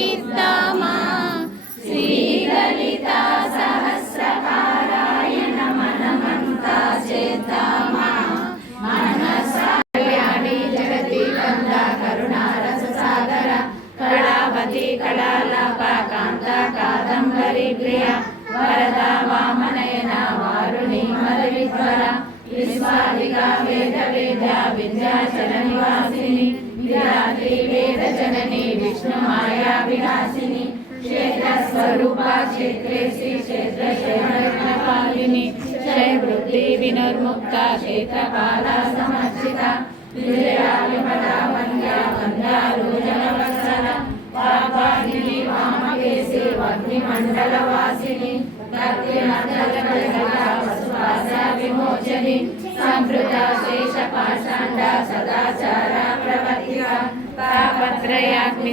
కీర్తమా శ్రీలలితా సహస్రపారాయణ మనమంతా చేద్దామా మనసా కళ్యాణి జగతి కంద కరుణారస సాగర కళావతి కళాలాప కాంత కాదంబరి ప్రియ వరద వామనయన వారుణి మలవిధ్వర విశ్వాదిగా వేద వేద్య విద్యాచల నివాసిని విరాత్రి వేద జనని విష్ణు మాయా విలాసిని క్షేత్ర స్వరూప క్షేత్రే శ్రీ క్షేత్ర శరణపాలిని క్షయ వృద్ధి వినుర్ముక్త క్షేత్రపాల సమర్చిత వందారోజనవత్సల పాపాహిని వామకేశి అగ్నిమండల వాసిని విమోచని సంవృత శేష పాషాండ సదాచార ప్రవర్తిక తాపత్రయాగ్ని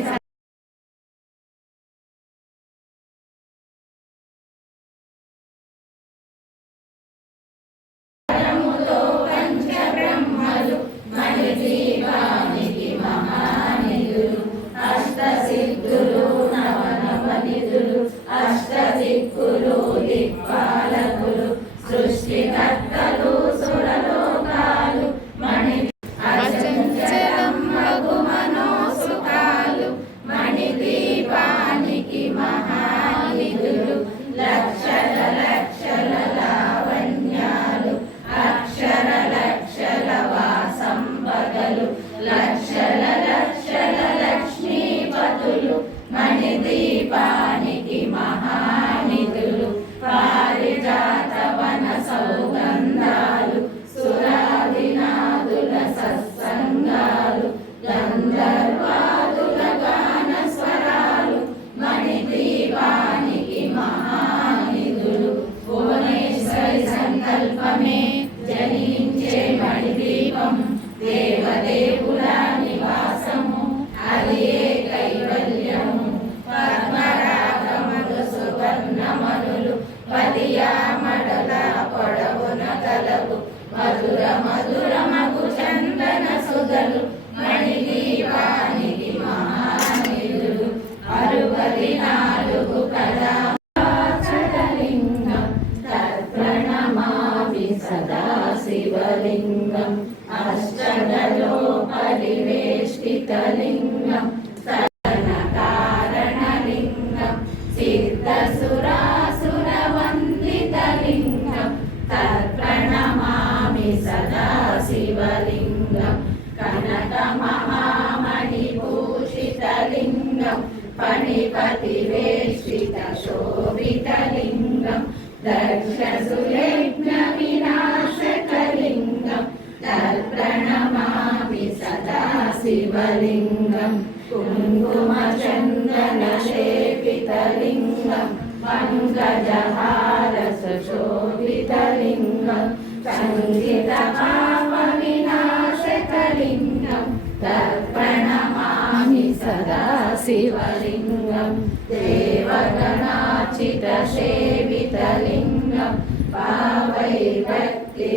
పంచబ్రహ్మలు మణిదీపానికి మహానిధులు అష్టసిద్ధులు నవనవనిధులు అష్టదిక్కులు దిక్పాలకులు సృష్టికర్తలు సురలోకాలు మణి అచంచలం మగు మనోసుఖాలు మణిదీపానికి మహానిధులు లక్షల లక్షల లావణ్యాలు అక్షర లక్షల వాసంపదలు లక్షల లక్షల లక్ష్మీపతులు మణిదీపానికి మహానిధులు పారిజాత వన సౌగంధాలు సురాదినాదుల సత్సంగాలు గంధర్వాదుల గాన స్వరాలు మణిదీపానికి మహానిధులు భువనేశ్వరి సంకల్పమే జనించే మణిదీపం దేవదేవుల నివాసము అది కైవల్యము పద్మరాగములు సువర్ణమనులు పదియామడల పొడవున కలవు మధుర మధురమగు చందన సుధలు మణిదీపానికి మహానిధులు 64 కళాచటలింగం తత్ప్రణమామి సదా శివలింగం అష్టదలో పరివేష్టితలింగం కారణలింగం సిద్ధసురాసురవందితలింగం తత్ప్రణమామి సదా శివలింగం కనక మహామణిభూషితలింగం ఫణిపతివేష్టిత శోభితలింగం దక్షసులగ్న వినాశకలింగం తత్ప్రణమామి సదా శివలింగం కుంకుమచందన శేపితలింగం పంకజహార సుశోభితలింగం సంగీత పాప వినాశకలింగం తత్ప్రణమామి సదా శివలింగం దేవగణాచిత సేవితలింగం పావై భక్తి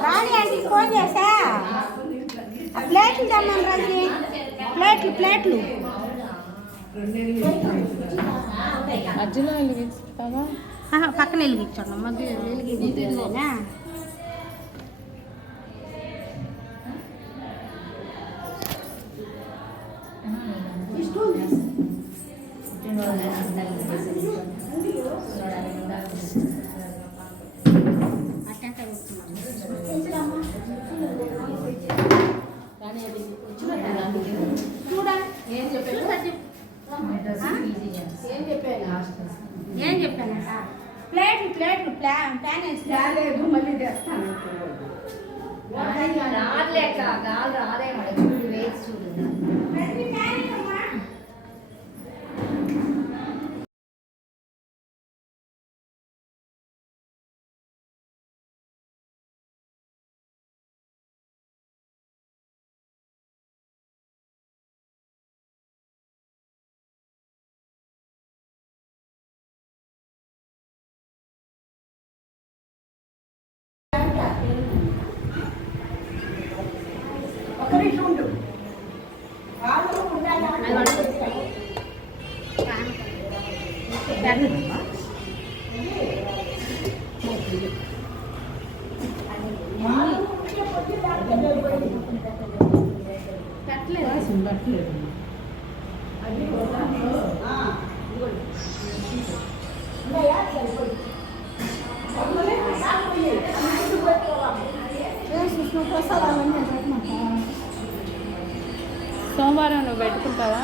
రాణి ఆంటీ ఫోన్ చేసా ప్లేట్లు తెమ్మని రజని ప్లేట్లు మధ్యలో వెలిగిస్తావా పక్కన వెలిగించండి మధ్య వెలిగించేనా ఏం చెప్పానట ప్లేట్లు ప్యాన్ లేదు మళ్ళీ తెస్తాను రాలేక గాలు రాదే వేసి చూడు వాసన పట్టలేదు సోమవారం నువ్వు పెట్టుకుంటావా